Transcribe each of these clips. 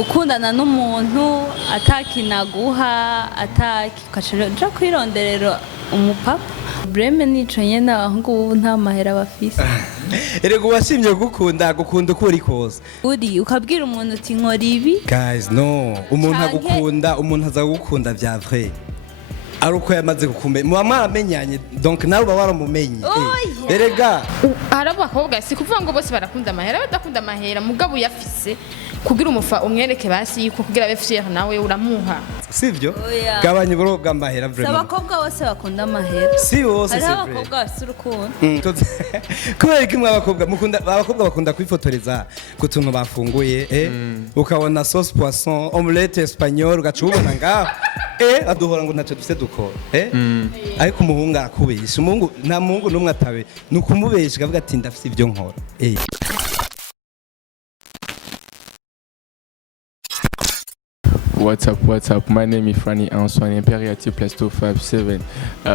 ukundana n'umuntu atakinaguha ukaja kwironderera umupapa breme nico nyene abahungu nta mahera bafise erego washimye gukunda uko uri kose uri ukabwira umuntu uti nkora ibi guys no umuntu agukunda umuntu azagukunda vya vrai ari uko yamaze gukumenya muba mwaramenyanye donc nawe uba waramumenye erega hari abakobwa si kuvuga ngo bose barakunda amahera badakunda amahera mugabo yafise kugira umufa umwereke basi yuko kugira abe fier nawe uramuha sivyo gabanye uburo bw'amahera vraiment abakobwa bose bakunda amahera si bose c'est vrai abakobwa bafite urukundo kubera ko abakobwa bakunda kwifotoreza ku tuntu bafunguye ukabona sauce poisson omelette espagnol ugacubona ngaho aduhora ngo ntacyo dufite dukora ariko umuhungu arakubesha umuhungu nta muhungu n'umwe atabe ni ukumubesha akavuga ati ndafite ibyo nkora What's up? My name is Franny Antoine, Imperiati plus 257.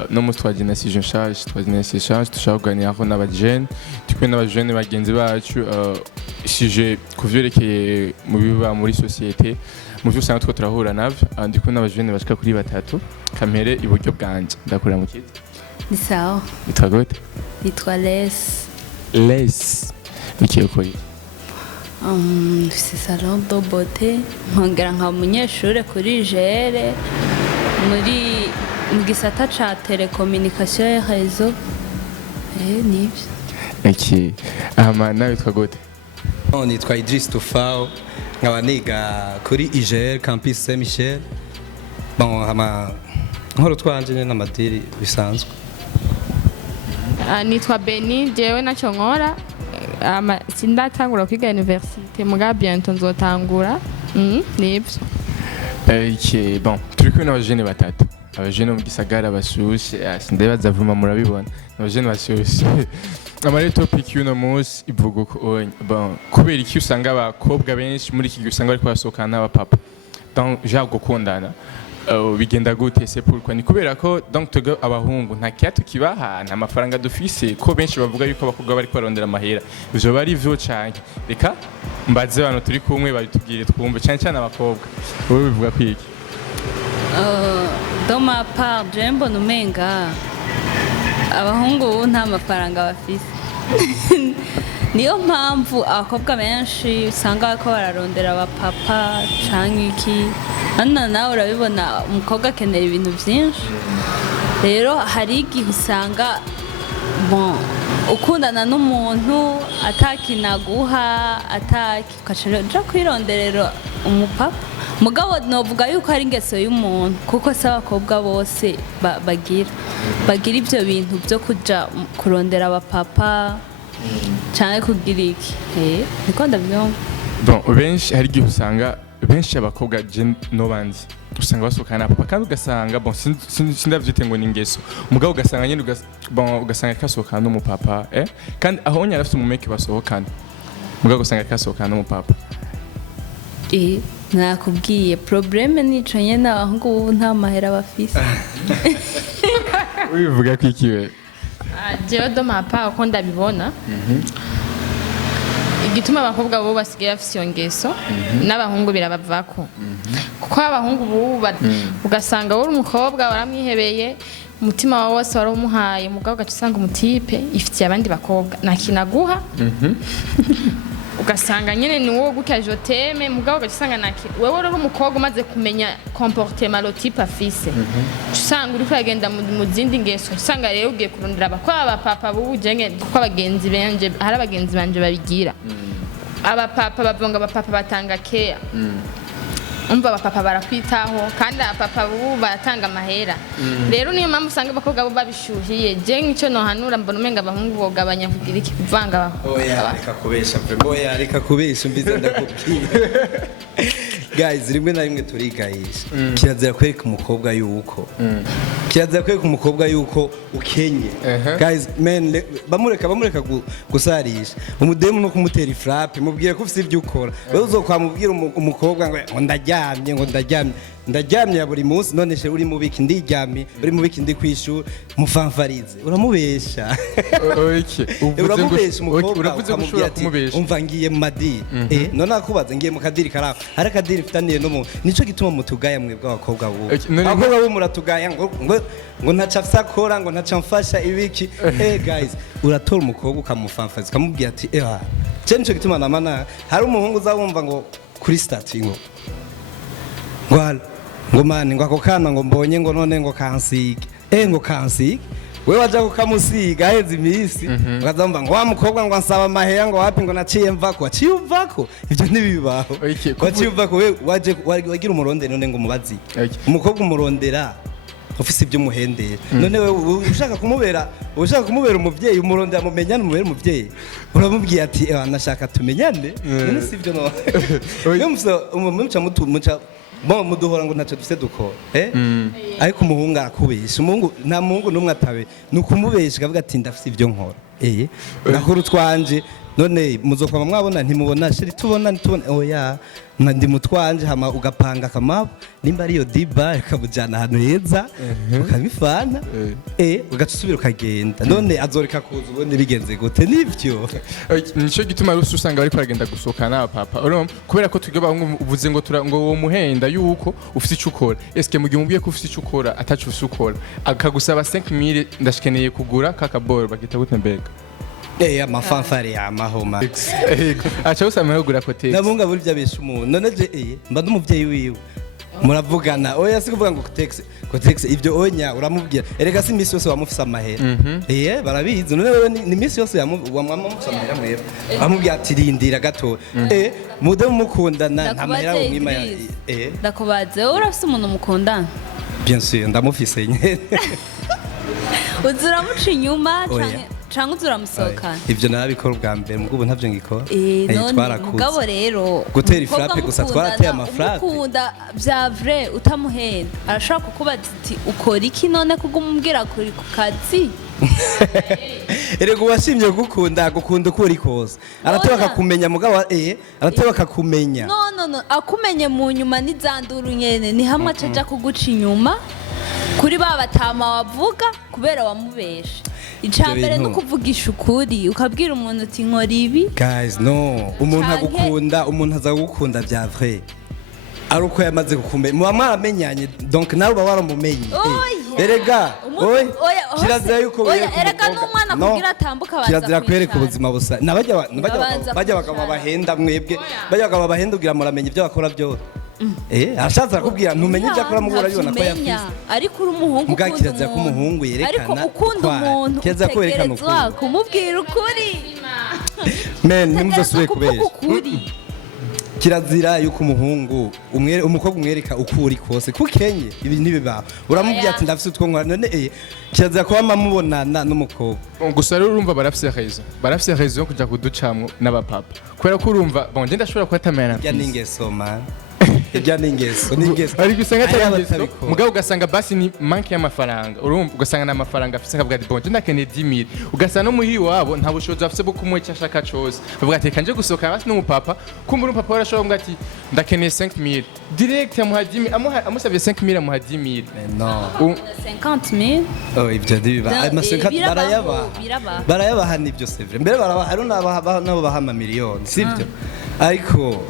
No musi twagenda si je charge, dushaka kuganiraho n'abajene, tukwe n'abajene bagenzi bacu sije kuvyerekeye mu biba muri societe. Mu byo usanga two turahura navyo, ndiko n'abajene bashika kuri batatu, kamere iburyo bwanje. Ndakora mu kiti. Ni sawa. Yitwa gute? Yitwa Les. Les. Ukiye kuri. C'est salon de beauté nkongera nka umunyeshure kuri jere muri mu gisata ca telecommunication et réseau nibyo. Okay. Nawe witwa gute? Nitwa Idris Tufao nkaba niga kuri IGL campus Saint Michel. Bon nkoro twanje nyene n'amadiri bisanzwe. Nitwa Beni jewe naco nkora sindatangura kwiga université muga bientôt nzotangura nibyo. Okay, bon turi kumwe n'abajene batatu abajene mu gisagara bashushe sindabaza vuma murabibona abajene bashushe amare topic y'uno munsi ivuga ko bon kubera iki usanga abakobwa benshi muri iki usanga bari kwasohokana n'abapapa donc jago gukundana bigenda gute c'est pourquoi ni kubera ko donc tuga abahungu nta kiatu kibaha nta mafaranga dufise ko benshi bavuga yuko abakobwa bari kwarondera amahera ivyo bari vyo canke reka mbaze abantu turi kumwe bari tubwire twumve cyane abakobwa wowe bivuga kwiki dans ma part jembo numenga abahungu nta mafaranga bafise niyo mpamvu abakobwa benshi usanga ko bararondera abapapa canke iki hano nawe urabibona umukobwa akenera ibintu byinshi rero hari igihe usanga ukundana n'umuntu atakinaguha ukaja kwironderera umupapa mugabo novuga yuko ari ingeso y'umuntu kuko se abakobwa bose bagira ibyo bintu byo kuja kurondera abapapa cyane kugira iki niko ndabyumva. Bon benshi hari igihe usanga benshi abakobwa no banzi usanga basokana papa kandi ugasanga bon sindavyite ngo ningeso mugabo ugasanga nyene ugasanga kasokana n'umupapa kandi aho nyara afite umumeke basohokana mugabo ugasanga kasokana n'umupapa nakubwiye probleme nico nyene abahungu nta mahera bafise. Ubivuga kwikiwe jewe do mapa uko ndabibona igituma abakobwa bo basigaye bafise iyo ngeso n'abahungu birabavako kuko abahungu bo ugasanga wowe umukobwa waramwihebeye umutima wawe wose warumuhaye mugabo ugacisanga umutipe ifitiye abandi bakobwa nakinaguha ugasanga nyene ni wowe gukaje teme mugabo ugacisanga naki wewe rero umukobwa umaze kumenya comportement le type afise usanga uri kwagenda mu zindi ngeso usanga rero ugiye kurondera abakwa papa bubujenge kuko abagenzi benje hari abagenzi banje babigira abapapa bavunga abapapa batanga care umva abapapa barakwitaho kandi abapapa bo batanga amahera rero niyo mpamvu usanga abakobwa bo babishuhiye je nk'ico no hanura mbona umenga abahungu bogabanya kugira iki kuvanga reka kubesha oya reka kubesha mbiza ndakubwira guys rimwe na rimwe turigayisha kirazira kwereka umukobwa yuko kirazira kwereka umukobwa yuko ukenye guys men bamureka gusarisha umudemu no kumutera ifrape mubwire ko ufite ibyo ukora wewe uzokwamubwira umukobwa ngo ndaryamye ya buri munsi none she uri mubiki ndiryamye uri mubiki ndi kwishura mufamfarize uramubesha uramubesha umukobwa ukamubwira ati umva ngiye mu madiri none akubaza ngiye mu kadiri karaho hari akadiri mfitaniye no nico gituma mutugaya mwebwe abakobwa bubu abakobwa bubu muratugaya ngo ntacafisa akora ngo ntacamfasha ibiki guys uratora umukobwa ukamufamfariza ukamubwira ati nico gituma namana hari umuhungu uzabumva ngo kuri stati ngo ngo mani ngo ako kana ngo mbonye ngo none ngo kansige ngo kansige we waja kukamusiga aheze imisi ukazamba ngo wa mukobwa ngo ansaba amahera ngo wapi ngo naciye mvako waciye uvako ivyo ntibibaho waciye uvako we wagira umurondere none ngo mubazi umukobwa umurondera ufise ibyo muhendera none we ushaka kumubera umuvyeyi umurondera mumenyane umubera umuvyeyi uramubwiye ati nashaka tumenyane none sivyo no muca muduhora ngo ntacyo dufite dukora ariko umuhungu arakubesha nta muhungu n'umwe atabe ni ukumubesha akavuga ati ndafite ibyo nkora nakora utwanje none muzokwama mwabona ntimubona sheri tubona oya ndi mutwanje hama ugapanga akamabo nimba ariyo diba ukabujyana ahantu heza ukabifana ugaca usubira ukagenda none azoreka kuza ubundi bigenze gute nivyo nico gituma rusi usanga bari kwagenda gusohokana n'abapapa kubera ko twebwe abahungu uvuze ngo uwo muhenda yuko ufite icyo ukora eske mu gihe umubwiye ko ufite icyo ukora atacu ufite ukora akagusaba 5000 ndashikeneye kugura kakaboro bagita gute mbega amafanfare y'amahoma acha usama yogura kotex nabunga buri byabesha umuntu none je mba ndumuvyeyi wiwe muravugana oya sikuvuga ngo kotex ivyo onya uramubwira erega si misi yose wamufisa amahera barabizi none wewe ni misi yose wamufisa amahera mwebwe amubwira ati rindira gato mude mukundana amahera umwima ndakubaze urafise umuntu mukundana bien sûr ndamufise nyene uzuramuca inyuma canke uzuramusohokana ivyo narabikora ubwa mbere mugabo ntavyo ngikora mugabo rero gutera ifrape gusa twarateye amafrape ukunda vya vrai utamuhenda arashobora kukubaza ati ukora iki none kugumubwira kuri ku kazi erega uwashimye gukunda uko uri kose arateba akakumenya mugabo arateba akakumenya no akumenye mu nyuma n'izanduru nyene ni hamwe acaja kuguca inyuma kuri babatama wavuga kubera wamubesha icambere no kuvugisha ukuri ukabwira umuntu uti nkora ibi guys no umuntu aza gukunda bya vrai ari uko yamaze kukumenya muba mwaramenyanye donc nawe uba waramumenye erega kirazira yuko erega n'umwana kugira atambuka baza kirazira kwereka ubuzima busa bajya bakaba bahenda mwebwe bajya bakaba bahenda kugira muramenye ibyo bakora byose arashatse arakubwira ntumenye ibyo akora mubura yibona ko yafise ariko uri umuhungu ukunda kirazira ko umuhungu yerekana ariko ukunda umuntu utegerezwa kumubwira ukuri ntimuzosubire kubesha kirazira yuko umukobwa umwereka ukuri kose kukenye ibi ntibibaho uramubwira ati ndafise utwo nkora none kirazira kuba mamubonana n'umukobwa gusa rero urumva barafise rezo yo kuja kuducamwo n'abapapa kubera ko urumva je ndashobora kubatamera ya n'ingeso man ijya n'ingeso ariko usanga atari mugabo ugasanga basi ni manke y'amafaranga urumva ugasanga na amafaranga afise akavuga ati bon je ndakeneye 10000 ugasanga no muhiri wabo nta bushobozi afise bwo kumuha icyo ashaka cyose bavuga ati kanje gusohoka basi n'umupapa kumva umupapa warashobora ngo ati ndakeneye 5000 direct amuha 10000 amusabye 5000 amuha 10000 no 50000 ibyo dibiba barayabaha nibyo sevre mbere barabaha nabo baha amamiliyoni sibyo ariko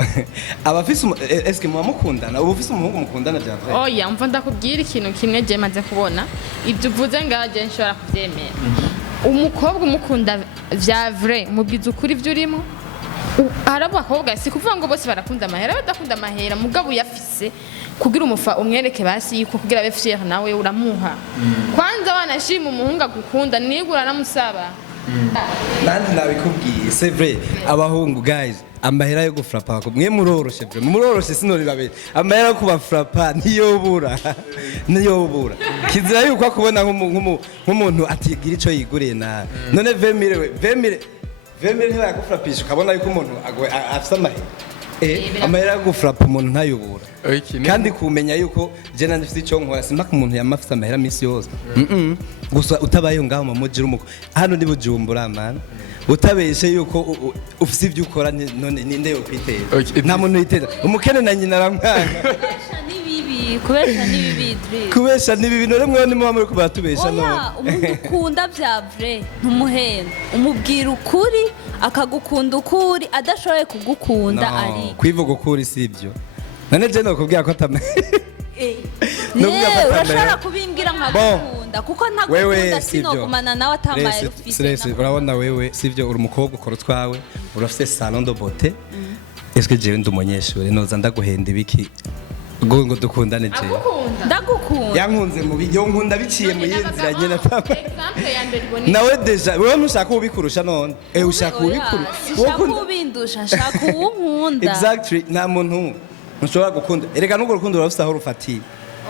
abafise eske mukundana ubu ufise umuhungu mukundana bya vrai oya mva ndakubwira ikintu kimwe je maze kubona ibyo uvuze ngaje nshobora kuvyemera umukobwa umukunda vya vrai mubwiza ukuri vyo urimo arabo akobwa si kuvuga ngo bose barakunda amahera badakunda amahera mugabo yafise kugira umwereke basi yuko kugira abe fier nawe uramuha kwanza wanashima umuhungu agukunda nigura namusaba nandi nabikubwiye c'est vrai abahungu guys amahera yo gufrapa mwe muroroshe sinori babiri amahera yo kubafrapa niyobura kizira yuko akubona nk'umuntu atigira ico yiguriye na none 20000 ntibagufrapisha ukabona yuko umuntu afise amahera amahera yo gufrapa umuntu ntayobora Okay, kandi kumenya yuko je nanje mfite icyo nkora simpaka umuntu yamafite amahera misi yose gusa utabayeho ngaho mu muji umuko hano ndi Bujumbura man utabeshe yuko ufite ibyo ukora none ninde yo kwiteza Okay, nta muntu yiteza umukene na nyina aramwana kubesha ni bibi none mwe nimwe muri kubatubesha none umuntu ukunda bya vrai ntumuhenda umubwira ukuri akagukunda ukuri adashoboye kugukunda ari kwivuga ukuri sibyo none je no kubwira ko atame urashobora kubimbwira nkagukunda kuko ntagukunda sinokumana nawe atamaye ufite urabona wewe sivyo uri umukobwa ukora utwawe urafite salon de beauté est-ce que je ndi umunyeshuri noza ndaguhenda ibiki ngo dukundane je ndagukunda yankunze mu biyo nkunda biciye mu yinzira nyene nawe deja wewe ntushaka ubikurusha none ushaka ubikurusha ubindusha shaka uwunkunda exactly nta muntu ntushobora gukunda erega n'ubwo rukundo rurafite aho rufatiye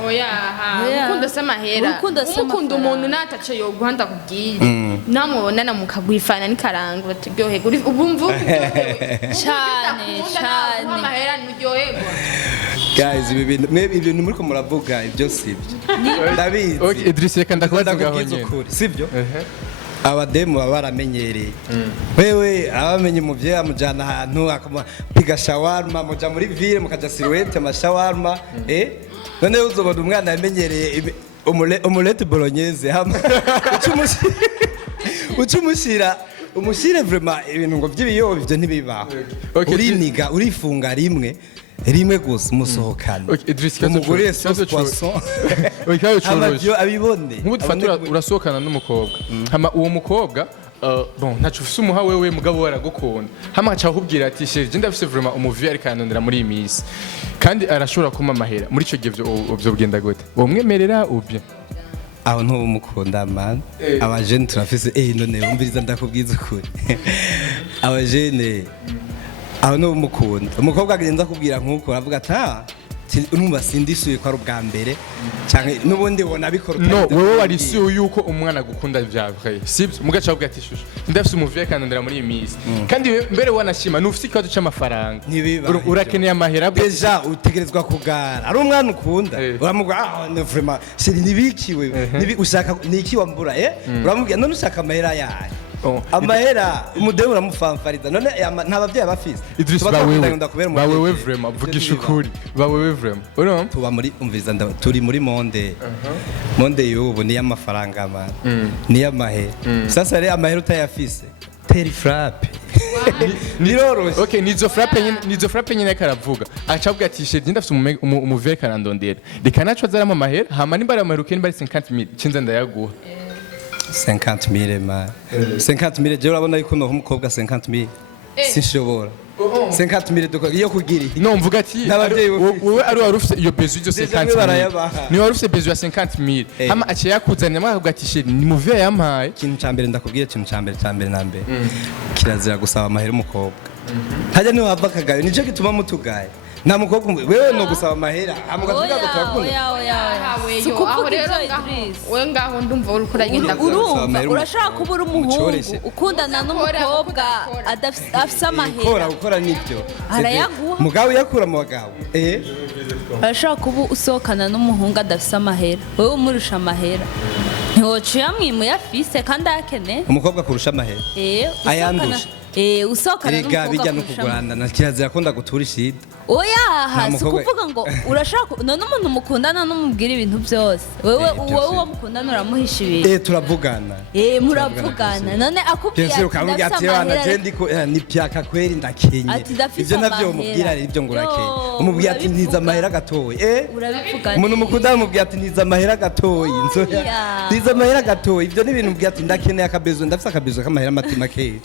urukundo se amahera umukunda umuntu natace yoguhanda kubwira namubonana mukagwifana n'ikaranga baturyohega ubumva cyane amahera nturyoherwa guys ibi bintu muri ko muravuga ibyo sibyo ndabizi Okay, Idris reka ndakubaza ngaho nyene sibyo abademu baba baramenyereye wewe abamenye umuvyeyi amujana ahantu akapiga shawarma muja muri ville mukaja silhouette amashawarma none uzobona umwana yamenyereye omelette bolognese hama ucumushira umushire vraiment ibintu ngo by'ibiyobo ibyo ntibibaho uriniga urifunga rimwe gusa umusohokana umugore sauce poisson abavyo abibone nk'ubufatura urasohokana n'umukobwa hama uwo mukobwa bon ntacu ufise umuha wewe mugabo waragukunda hama aca akubwira ati chérie je ndafise vraiment umuvi ariko anondera muri iyi minsi kandi arashobora kuma amahera muri ico gihe byo bugenda gute womwemerera ubye aho ntubumukunda man abajene turafise none umviriza ndakubwiza ukuri abajene aho ntubumukunda umukobwa agenza kubwira nk'uko aravuga ati numva sindisuye ko ari ubwa mbere cyane n'ubundi wona bikora no wewe warisuye yuko umwana gukunda vya vrai sibyo mugaca ubwa ati shusho ndafise umuvi kandi ndera muri iyi minsi kandi mbere wanashima nufite ikibazo cy'amafaranga urakeneye amahera deja utegerezwa kugara ari umwana ukunda uramubwira no vraiment c'est nibikiwe ushaka niki wambura uramubwira none ushaka amahera yaye amahera umudemu uramufamfariza none nta bavyeyi bafise Idris bawewe vraiment vugisha ukuri bawewe vraiment urumva tuba muri umviza turi muri monde y'ubu ni y'amafaranga man ni y'amahera sasa rero amahera utayafise teri frappe niroroshe okay nizo frappe nyine karavuga acavuga ati chérie ndafise umuvere karandondera reka naco azaramo amahera hama nimba ari amahera ukeni bari 50000 cinza ndayaguha 50,000 ma 50,000 je urabona yuko no umukobwa 50,000 sinshobora 50,000 iyo kugira no mvuga ati wowe ari warufite iyo bezu yo 50,000 ni warufite bezu ya 50,000 hama ace yakuzanya mwakavuga ati chérie ni muve yampaye ikintu cyambere ndakubwira ikintu cyambere nambe kirazira gusaba amahera umukobwa hajya niwe wava kagayo nico gituma mutugaye nta mukobwa wewe no gusaba amahera amugavuga ngo turakunda we ngaho ndumva uri kuragenda urumva urashaka kubura umuhungu ukundana n'umukobwa afise amahera ukora nibyo arayaguha mugabo yakura mu bagabo urashaka kuba usohokana n'umuhungu adafise amahera wewe umurusha amahera ntiwociye amwimuye afise kandi ayakeneye umukobwa kurusha amahera ayandusha usohokana n'umukobwa bijya no kugurana na kirazira akunda gutura ishida oya si ukuvuga ngo urashaka none umuntu mukundana n'umubwira ibintu byose wowe uwo mukundana uramuhisha ibintu turavugana muravugana none akubwira ati ndafise ni pyaka kweri ndakenye ivyo navyo umubwira ari ibyo ngurakenye umubwira ati ntiza amahera gatoye urabivugana umuntu mukundana umubwira ati ntiza amahera gatoye ntiza amahera gatoye ivyo ni ibintu umubwira ati ndakeneye akabezo ndafise akabezo k'amahera matima ke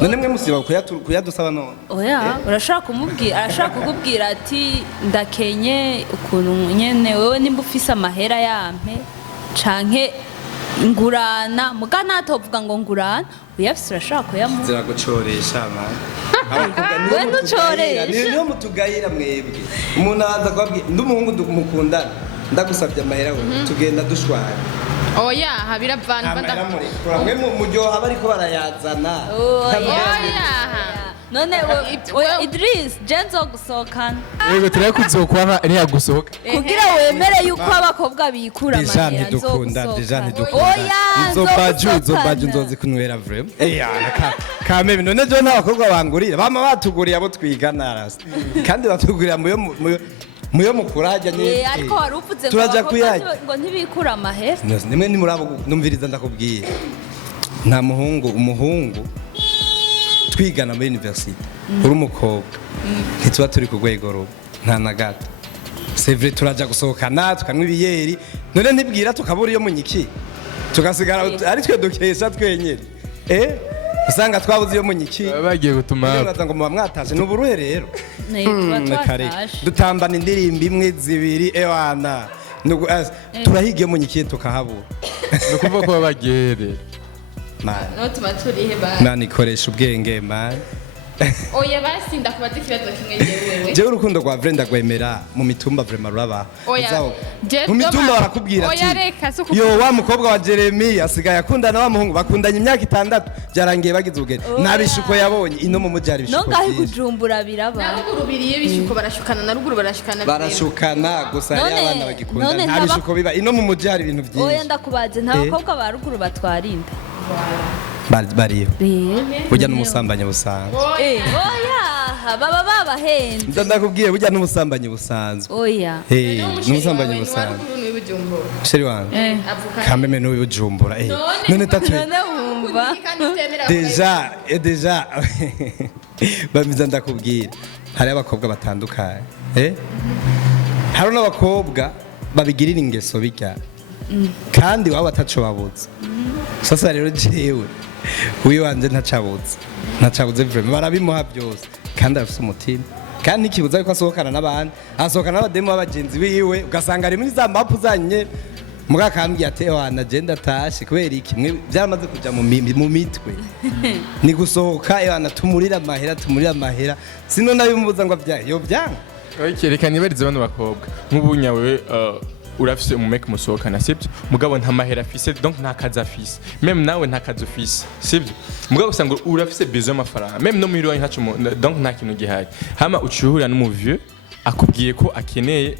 none mwe musiba kuyadusaba none oya urashaka kumubwira arashaka kukubwira ati ndakenye ukuntu nyene wewe nimba ufise amahera yampe canke ngurana muga natovuga ngo ngurana uyafise urashaka kuyamuha ziragucoresha mama we ntucoresha niyo mutugayira mwebwe umuntu aza kubabwira ndumuhungu mukundana ndagusabye amahera tugenda dushwana oya habiravana mwe mu muryoha bariko barayazana oya none we Idris Jenzo gusohokana yego turakuzokwa ntiyagusohoka kugira wemere yuko abakobwa bikura deja amahera ntidukunda deja ntidukunda oya nzobaju nzozi kunywera vrem kame none jo n'abakobwa bangurira bama batuguriye abo twigana rasta kandi batugurira muyo mukura hajya nyine ariko waruvuze turaja kuyaje ngo ntibikura amahera nimwe ni murabo numviriza ndakubwiye nta umuhungu twigana muri university uri umukobwa ntituba turi ku rwego rumwe nta na gato c'est vrai turaja gusohokana tukanywa ibiyeri none ntibwira tukabura iyo munyiki tugasigara ari twe dukesha twenyine usanga twabuze iyo munyiki bagiye gutuma ngo muba mwataje n'uburuhe rero kare dutambana indirimbo imwe zibiri ewana turahiga iyo munyiki tukahabura no kuvuga ko bagere no tumaturihe ba nani ikoresha ubwenge man oya basinda kubaza ikibazo kimwe yewe jewe urukundo rwa Brenda rwemera mu mitumba vraiment ruraba mu mitumba barakubwira oya ati reka suko yo wa mukobwa wa Jeremy asigaye akundana wa muhungu bakundanye imyaka 6 byarangiye bagize ubwenge nabishuko yabonye ino mu mujari bishuko nongaho kujumbura biraba naruguru biriye bishuko barashukana naruguru barashukana gusa ari abana bagikunda ntabishuko biba ino mu mujari ibintu byinshi oya ndakubaze nta bakobwa ba ruguru batwarinda bariyo burya n'umusambanyi busanzwe oya baba babahenze ndakubwiye burya n'umusambanyi busanzwe oya n'umusambanyi busanzwe sheri wanjye kameme n'uwi bujumbura none tatu none wumva deja bamiza ndakubwira hari abakobwa batandukanye hari n'abakobwa babigirira ingeso bijya kandi waba bataco babuze sasa rero jewe wiwanje ntacabuze vraiment barabimuha byose kandi arafite umutima kandi ntikibuza yuko asohokana n'abandi asohokana n'abademu b'abagenzi biwe ugasanga ari muri za mapu zanye mugakambwiye ati wana agenda atashe kubera ikimwe byaramaze kuja mu mitwe ni gusohoka wana tumurira amahera sino nabimubuza ngo avyaye yo byanga reka nibarize bano bakobwa nk'ubunyawe urafise umumeke musohokana sibyo mugabo nta mahera afise donc nta kazi afise même nawe nta kazi ufise sibyo mugabo usanga urafise besoin y'amafaranga même no muri ntacu donc nta kintu gihari hama ucuhura n'umuvieux akubwiye ko akeneye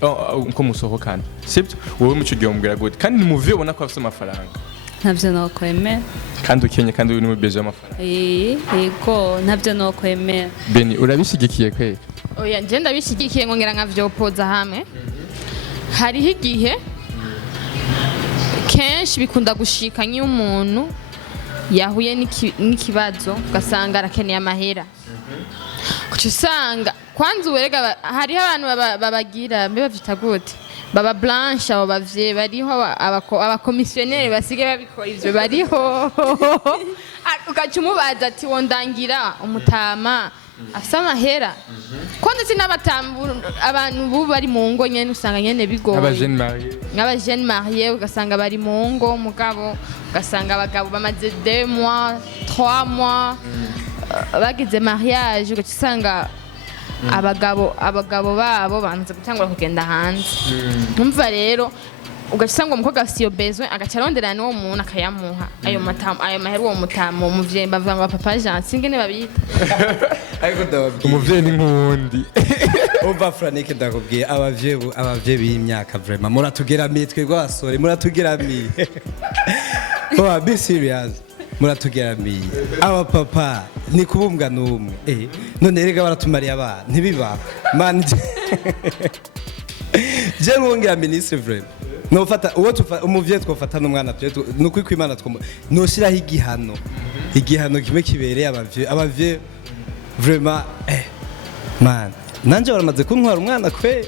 ko musohokana sibyo wowe mucugiye umubwira gute kandi n'umuvieux ubona ko afise amafaranga ntabyo nokwemera kandi ukenye kandi uri muri besoin y'amafaranga yego ntabyo nokwemera Beni urabishigikiye kwe oya nje ndabishigikiye ngongera nkavyopoza hamwe hariho igihe kenshi bikunda gushika nk'iyo umuntu yahuye n'ikibazo ugasanga arakeneye amahera kuko usanga kwanza uwerega hariho abantu babagira mbe bavyita gute baba blanche abo bavye bariho abakomisiyoneri basigaye babikora ivyo bariho ugaca umubaza ati wondangira umutama afite amahera kwanza si abantu bubu bari mu ngo nyene usanga nyene bigoye nk'abajene mariye ugasanga bari mu ngo mugabo ugasanga abagabo bamaze 2 mois 3 mois bagize mariage ugaca usanga abagabo babo banze gutangura kugenda hanze numva rero ugaca usanga umukobwa afite iyo besoin agaca aronderana n'uwo muntu akayamuha ayo mahera uwo mutama umuvyeyi bavuga ngo papa Jean singene babita ariko ndababwiye umuvyeyi ni nk'uwundi umva Franike ndakubwiye abavyeyi b'imyaka vraiment muratugeramiye twebwe abasore muratugeramiye oh be serious muratugeramiye aba papa ni kubumbwa n'umwe none rega baratumariye abana ntibiba man je ngongera ministre vraiment no fata uwo umuvyeyi twofata n'umwana nuko kwimana no shiraho igihano kimwe kibereye abavyeyi vraiment man nanje baramaze kuntwara umwana kwe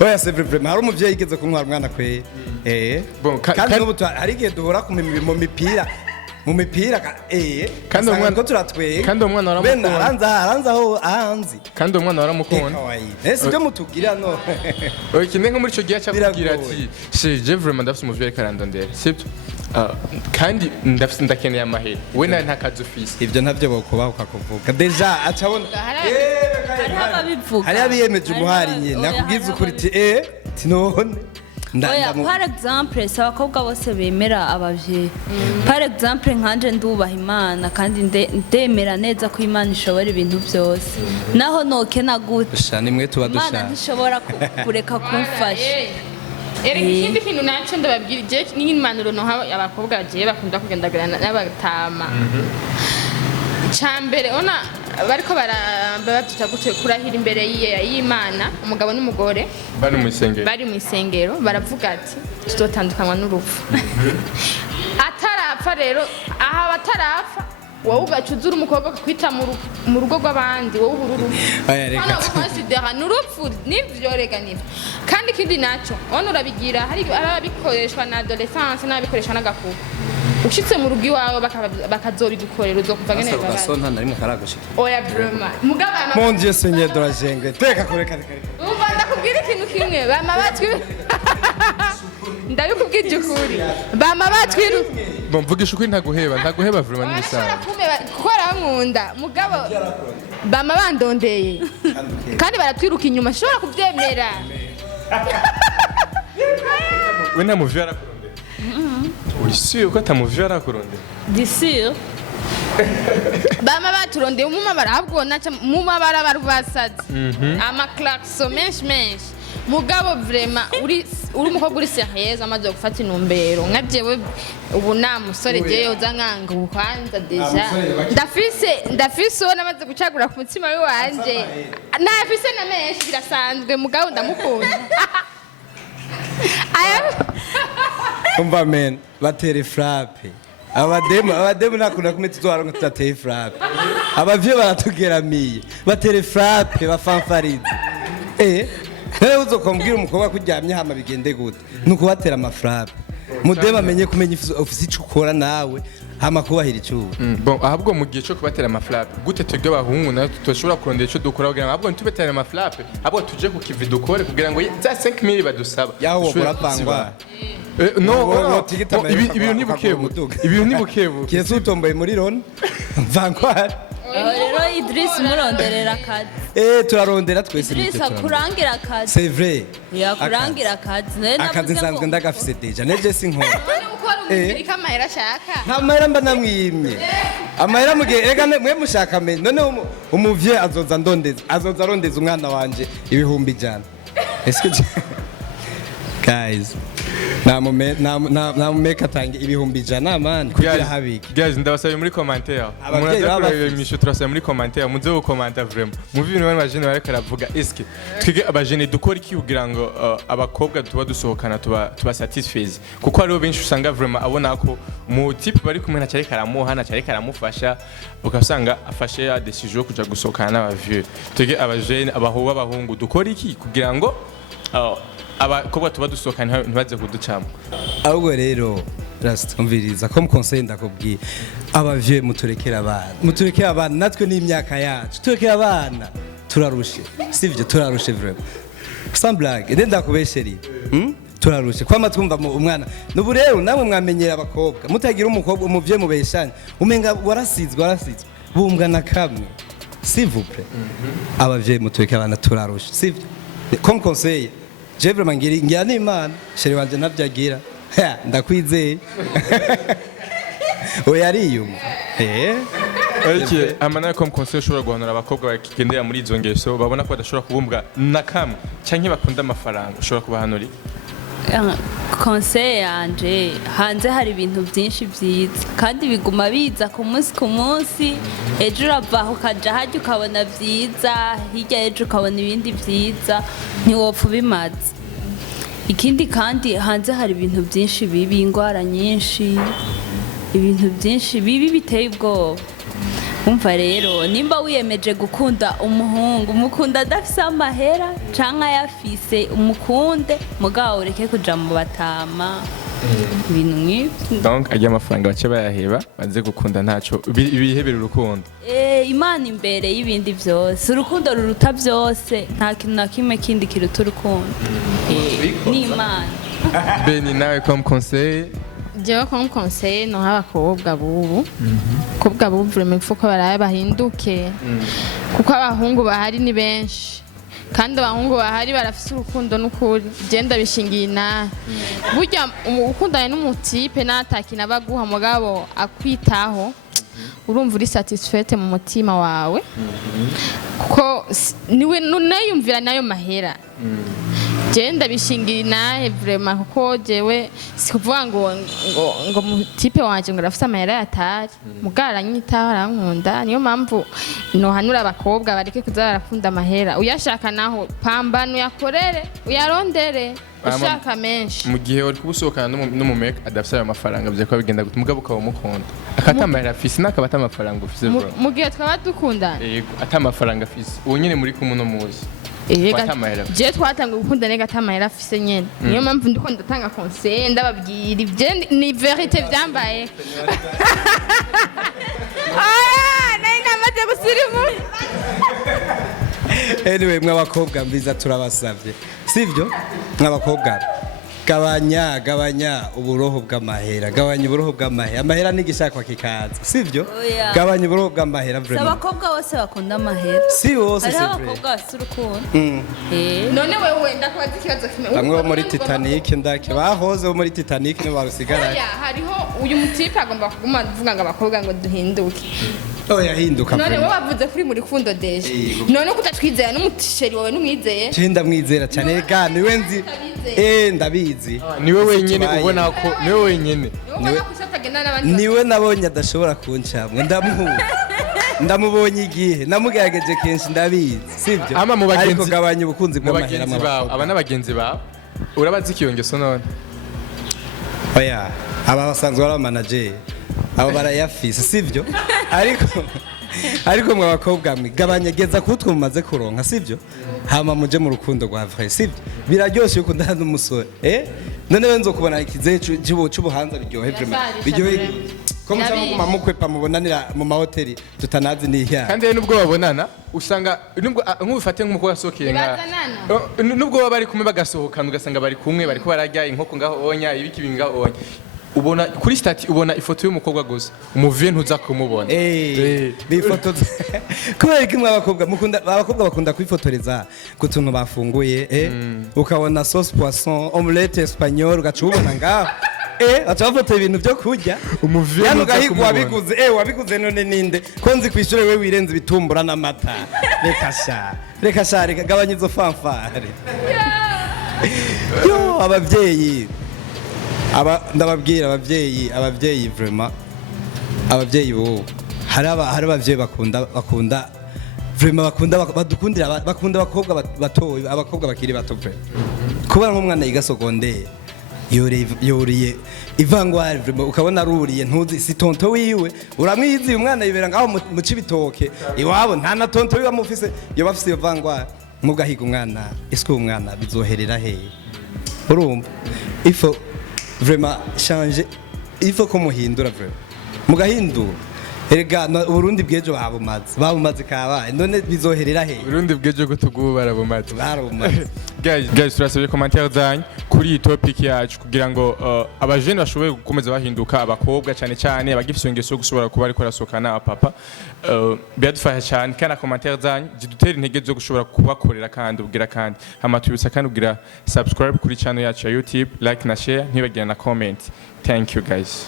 oya c'est vraiment hari umuvyeyi yigeze kuntwara umwana kwe kandi n'ubu hari igihe duhora mu mipira kandi umwana ko turatweye kandi umwana waramukunda aranzaho ahanzi kandi umwana waramukunda ese byo mutugira no kimwe nko muri ico gihe cyakubwira ati je vraiment ndafite umuvyeyi karandondera sibyo kandi ndakeneye amahera we nawe nta kazi ufise ibyo ntabyo bokubaho ukakuvuga deja acabona hari ababivuga hari abiyemeje umuhari nyine nakubwiza ukuri ti none oya par exemple si abakobwa bose bemera abavyeyi par exemple nkanje ndubaha imana kandi ndemera neza ko imana ishobora ibintu byose naho nokena gute sha nimwe tuba imana dushaka ntishobora kureka kumfasha Erega ikindi kintu naco ndababwira je n'impanuro noha abakobwa bagiye bakunda kugendagana n'abatama Icambere ona bariko babyita gute kurahira imbere y'Imana umugabo n'umugore bari mu isengero baravuga ati tutotandukanywa n'urupfu atarapfa rero aha batarapfa wowe ugacuzura umukobwa kwita mu rugo rw'abandi wowe ubururu hano considera n'urupfu n'ivyo rega n'ivyo kandi ikindi naco ona urabigira hari ababikoreshwa na adolescence n'ababikoreshwa n'agakuku ushitse mu rugo iwawe bakazobigukorera uzokuva ngene baba gasonta na rimwe karagushika oya broma mugabana mon dieu seigneur de la jungle teka kure kare umva ndakubwira ikintu kimwe bama batwi ndabikubwije ukuri bama batwiru mvugisha ukuri ntaguheba vraiment n'ibisaza gukora nkunda mugabo bama bandondeye kandi baratwiruka inyuma shobora kuvyemera we nta muvyo yarakurondera uri sûr ko atamuvyo yarakurondera d'ici bama baturondeye umuma barabwona muma barabasaza ama klaxon menshi mugabo vraiment uri umukobwa uri sérieux amaze gufata intumbero nka jewe ubu nta musore jewe yoza nkanga ubuhanza deja ndafise uwo namaze gucagura ku mutima w'iwanje nafise na menshi birasanzwe mugabo ndamukunda umva men batere frappe abademu nakunda kumeta twaro tutateye frappe abavye baratugeramiye batere frappe bafanfarize Nere uzokombwira umukobwa kuryamye hama bigende gute nuko batera amafrappe mudema amenye kumenya ofisi ico ukora nawe hama kubahira icuba bon ahabwo mu gihe cyo kubatera amaflappe gute twebwe abahungu nayo tutoshobora kurondera ico dukora kugira ngo ahabwo ntubetera amaflappe ahabwo tuje ku kivi dukore kugira ngo za 5000 badusaba yaho burapangwa no ibintu nibukebu kiretse utomboye muri ron vankwara rero Idris muronderera akazi turarondera twese Idris akurangira akazi c'est vrai yakurangira akazi akazi nsanzwe ndagafise deja neje sinkora Amerika mahera shaka nta mahera mba namwimye amahera mugihe rega mwe mushaka me none umuvye azoza arondeza umwana wanje 1,100 est-ce guys namumeka tange 1,100 man kugira habiki guys ndabasaba muri commentaire murazakureba imisho turasaba muri commentaire muze gukomanta vraiment mu bintu bari bajene bareka ravuga eske twige abajene dukora iki kugira ngo abakobwa tuba dusohokana tuba satisfaise kuko hariho benshi usanga vraiment abona ko mu type bari kumwe na cyari karamuhana cyari karamufasha ukasanga afashe ya decision yo kuja gusohokana n'abavieux twige abajene abahungu dukora iki kugira ngo abakobwa tuba dusohokana ntibaze kuducamo ahubwo rero just umviriza ko mukonseil ndakubwiye abavye muturekera abana natwe n'imyaka yacu turekera abana turarushe sivyo turarushe vraiment sans blague ndenda kubesheri turarushe kwama twumva umwana nubu rero namwe mwamenyera abakobwa mutagira umukobwa umuvye mubeshanye umenga warasizwe bumbwa na kamwe s'il vous plaît abavye muturekera abana turarushe sivyo comme conseil je vraiment ngira n'Imana sheri wanje ntabyagira ndakwizeye oya ariyumva okay amana comme conseil ushobora guhanura abakobwa bakigendera muri izo ngeso babona ko badashobora kubumbwa na kamwe canke bakunda amafaranga ushobora kubahanura conseil yanje hanze hari ibintu byinshi byiza kandi biguma biza ku munsi ejo uravaho ukaja hajya ukabona byiza hirya ejo ukabona ibindi byiza ntiwopfa bimaze ikindi kandi hanze hari ibintu byinshi bibi ingwara nyinshi ibintu byinshi bibi biteye ubwoba umva rero nimba wiyemeje gukunda umuhungu mukunda adafise amahera canke ayafise umukunde mugabo ureke kuja mu batama ibintu nk'ibyo donc ajya amafaranga bace bayaheba baze gukunda ntaco ibihebera urukundo imana imbere y'ibindi byose urukundo ruruta byose nta kintu na kimwe kindi kiruta urukundo n'imana Beni nawe comme conseil jewe comme conseil no abakobwa bubu kobwa bubu vraiment faut ko baraye bahinduke kuko abahungu bahari ni benshi kandi abahungu bahari barafise urukundo n'ukuri genda bishingiye nahe burya ukundanye n'umutipe n'atakina abaguha mugabo akwitaho urumva uri satisfaite mu mutima wawe kuko niwe nunayumvira nayo mahera genda bishingira nahe vraiment kuko jewe sikuvuga ngo mutipe wanje ngo rafise amahera yatari mugara nyitaho arankunda niyo mpamvu nohanura abakobwa bareke kuza barakunda amahera uyashaka naho pambano yakorere uyarondere ushaka menshi mu gihe uri kubusohokana n'umumeka adafise ayo mafaranga byo ko bigenda gute mugabo ukaba umukunda akata amahera afise n'akaba atamafaranga ufise bro mu gihe twaba dukundana yego atamafaranga afise ubu nyene muri kumwe no muzi je twatanga gukunda nega tamahera afise nyene niyo mpamvu ndiko ndatanga conseil ndababwira ivyo ni verite vyambaye nayi namaze gusirimu anyway mw'abakobwa mbiza turabasavye sivyo mw'abakobwa gabanya uburoho bw'amahera gabanya uburoho bw'amahera amahera n'igishakwa kikaza sivyo gabanya uburoho bw'amahera vraiment abakobwa bose bakunda amahera si bose c'est vrai abakobwa bafite urukundo none wewe ndakubaza ikibazo kimwe bamwe bo muri Titanic ndake bahoze bo muri Titanic nibo barusigara hariho uyu mutipe agomba kuguma avuga ngo abakobwa ngo duhinduke yahinduka none wowe bavuze kuri muri kundo deje none kutatwizera n'umutisheri wawe n'umwizeye ndamwizera cyane ga niwe nzi ndabizi niwe wenyene ubona ko niwe wenyene niwe nabonye adashobora kuncamwe ndamubonye igihe namugerageje kenshi ndabizi sivyo ariko gabanya ubukunzi bw'amahera aba n'abagenzi bawe urabazi ikiyongeso none oya aba basanzwe ari manager abo barayafise sivyo ariko mwe bakobwa mwe gabanyageza kutwe mumaze kuronka sivyo hama muje mu rukundo rwa vrai sivyo biraryoshe yuko ndana n'umusore none benzo kubona ikize cy'ubuhanza biryohe vraiment biryohe ko musanga kuma mukwepa mubonanira mu mahoteli tutanazi niya kandi nubwo babonana usanga nubwo nk'ubifate nk'umukobwa asokeye nubwo baba bari kumwe bagasohokana ugasanga bari kumwe bariko bararya inkoko ngaho onya ibiki bingaho onya ubona kuri stati ubona ifoto y'umukobwa gusa umuviye ntuza kumubona bifoto kubera ko abakobwa bakunda kwifotoreza ku tuntu bafunguye ukabona sauce poisson omelette espagnol ugacubona ngaho acafoto ibintu byo kurya umuviye hano gahigwa wabiguze none ninde ko nzi kwishure we wirenze bitumbura n'amata reka sha gabanya izo fanfare yo abavyeyi ndababwira abavyeyi vraiment abavyeyi bo hari abavyeyi bakunda vraiment bakunda abakobwa batoye abakobwa bakiri bato vraiment kubera nk'umwana yiga secondaire yuriye ivangwari vraiment ukabona aruriye ntuzi si tonto wiwe uramwizi umwana yibera ngaho mu cibitoke iwabo nta na tonto wiwe amufise yo bafise ivangwari mugahiga umwana ese umwana bizoherera he urumva ifo vraiment changer il faut ko muhindura vraiment mugahindura erega Burundi bwejo babumaze kabaye none bizoherera he Burundi bwejo gutugu barabumaze guys turasabye commentaire zanyu kuri iyi topic yacu kugira ngo abajene bashoboye gukomeza bahinduka abakobwa cyane cyane abagifise ingeso gushobora kuba ariko rasokana papa biadufasha cyane kana commentaire zanyu zidutera intege zo gushobora kubakorera kandi ubwira kandi amatubisa kandi ubwira subscribe kuri channel yacu ya YouTube like na share ntibagira na comment thank you guys